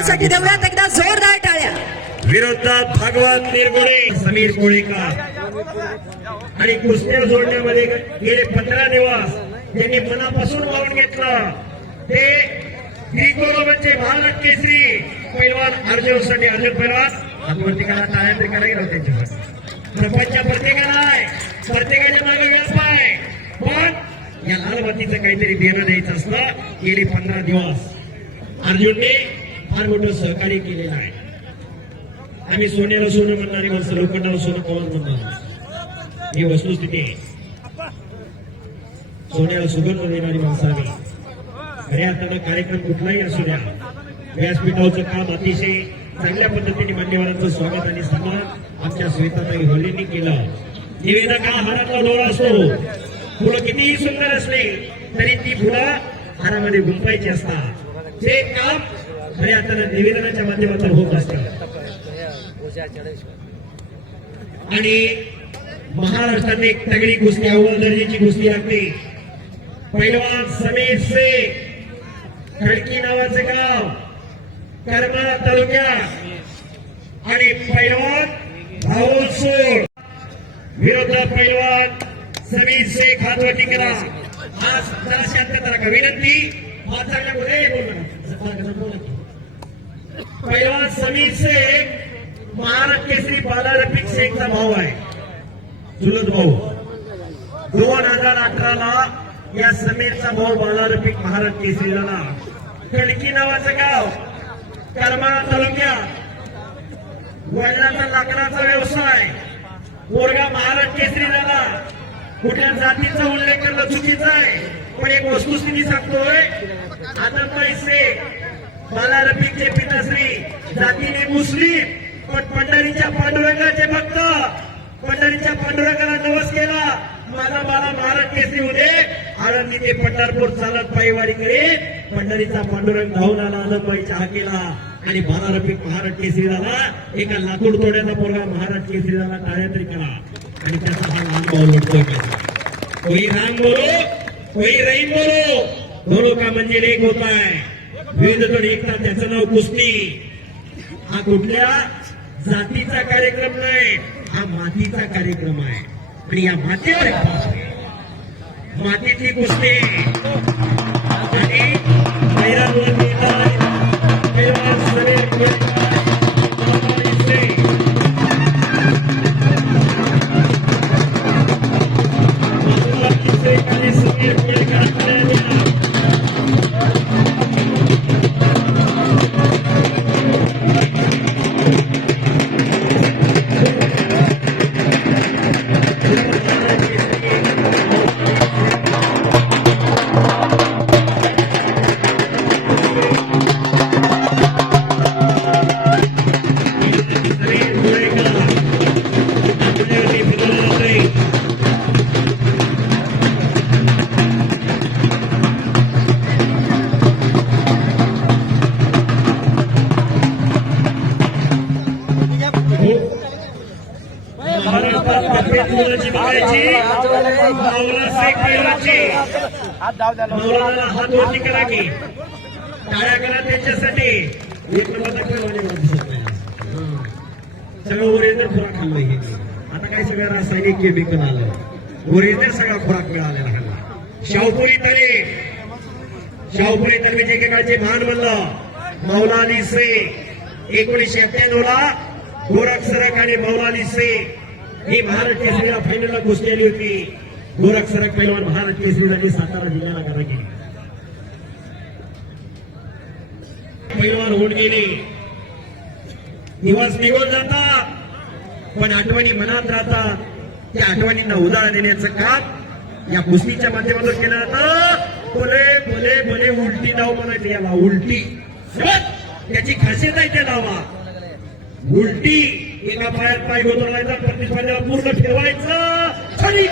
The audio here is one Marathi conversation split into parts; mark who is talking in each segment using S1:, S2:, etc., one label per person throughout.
S1: अर्जुनसाठी देऊयात एकदा जोरदार टाळ्या.
S2: विरोधात भागवत निरगुडे समीर कोळीकर. आणि कुस्त्या जोडण्यामध्ये गेले पंधरा दिवस त्यांनी मनापासून वाहून घेतलं. ते त्रिकोण म्हणजे भारत केसरी पैलवान अर्जुनसाठी अर्जुन पैलवान. हातवरती काय टाळ्या तरी करा त्यांच्यावर प्रपंच प्रत्येकाला आहे. प्रत्येकाच्या मागे व्याप आहे. पण या लालबत्तीचं काहीतरी देणं द्यायचं असलं गेले पंधरा दिवस. अर्जुनने फार मोठं सहकार्य केलेलं आहे. आम्ही सोन्याला सोनं म्हणणारी माणसं लोखंडाला सोनं कवच म्हणणार ही वस्तुस्थिती आहे. सोन्याला सुगंध देणारी माणसं आम्ही. खऱ्या अर्थानं कार्यक्रम कुठलाही असू द्या व्यासपीठावरचं काम अतिशय चांगल्या पद्धतीने मान्यवरांचं स्वागत आणि सन्मान आमच्या श्वेताताई होलींनी केलं. निवेदका हारातला डोळा असतो. फुलं कितीही सुंदर असले तरी ती फुलं हारामध्ये गुंपायची असतात. ते काम खऱ्या अर्थानं निवेदनाच्या माध्यमातून होत असतं. आणि महाराष्ट्रात एक तगडी कुस्ती अव्वल दर्जाची कुस्ती लागते. पैलवान समीर से खडकी नावाचं गाव करमाळा तालुक्यात. आणि पैलवान भाऊ सोड. विरोधात पैलवान समीर शेख हातवटी करा आज जरा शांतता राखा विनंती माझा चांगला बोला पहिला समीर शेख महाराष्ट्र केसरी बाला शेखचा भाऊ आहे. चुलत भाऊ. दोन हजार अठराला या समीरचा भाऊ बाला महाराज केसरी झाला. खडकी नावाचं गाव करमाळा तालुक्यात. वडिलांचा लाकडाचा व्यवसाय. पोरगा महाराज केसरी झाला. कुठल्या जातीचा उल्लेख करणं चुकीचा आहे? पण एक वस्तुस्थिती सांगतोय. आता पैसे. बाला रफिकचे पिताश्री जातीने मुस्लिम. पण पंढरीच्या पांडुरंगाचे भक्त. पंढरीच्या पांडुरंगाला नवस केला. माझा बाला महाराज केसरी होते. आळंदी ते पंढरपूर चालत पायवाडीकडे पंढरीचा पांडुरंग धावून आला आनंदबाईच्या हाकेला आणि बाला रफिक महाराज केसरी झाला एका लाकूड तोड्याचा पोरगा महाराज केसरी झाला टाळ्या तरी करा. आणि त्याचा हा लहान भाऊ लढतोय कोई राम बोलो कोई रहीम बोलो. दोनों का म्हणजे एक होता है विविधतेत एकता त्याचं नाव कुस्ती. हा कुठल्या जातीचा कार्यक्रम नाही हा मातीचा कार्यक्रम आहे. आणि या मातीवर मातीतली कुस्ती. आणि Thank you. मुलाची बघायची मावला हात वरती करा की टाळ्या करा त्यांच्यासाठी एक सगळं ओरिजिनल खुराक खाल्लं हे. आता काय सगळं रासायनिक केमिकल आलं ओरिजिनल सगळा खुराक मिळालेला हल्ला शाहपुरी तले शाहपुरी तलवेचे एकेकाळचे महान म्हणलं मौलाली से एकोणीसशे अठ्ठ्याण्णव ला गोरख सरक आणि मौलाली से ही भारत केसरीला फायनलला घुसलेली होती. गोरख सरक पैलवान भारत केसरी आणि सातारा जिल्ह्याला करा गेली पैलवान होऊन गेले दिवस निघून जातात पण आठवणी मनात राहतात त्या आठवणींना उदाहरण देण्याचं काम या कुस्तीच्या माध्यमातून केलं जातं. बोले बोले बोले उलटी नाव म्हणायचं याला. उलटी. त्याची खासियत आहे त्या नावा उलटी. एका पायात पाय गोतवलायचा प्रतिस्पर्धा पूर्ण ठेवायचं खरी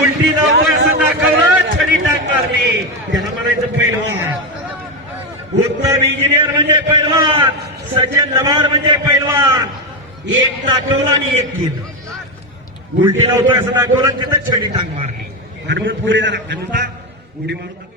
S2: उलटी नाव असं छडी टाक मारली त्याला म्हणायचं पैलवान उत्तम इंजिनियर म्हणजे पैलवान सचिन नवार म्हणजे पैलवान. एक दाखवला आणि एक केलं उलटी लावतोय असं दाखवलं तिथं छडी टांग मारली. हनुमंत पुढे झाला हनुमता उडी मारता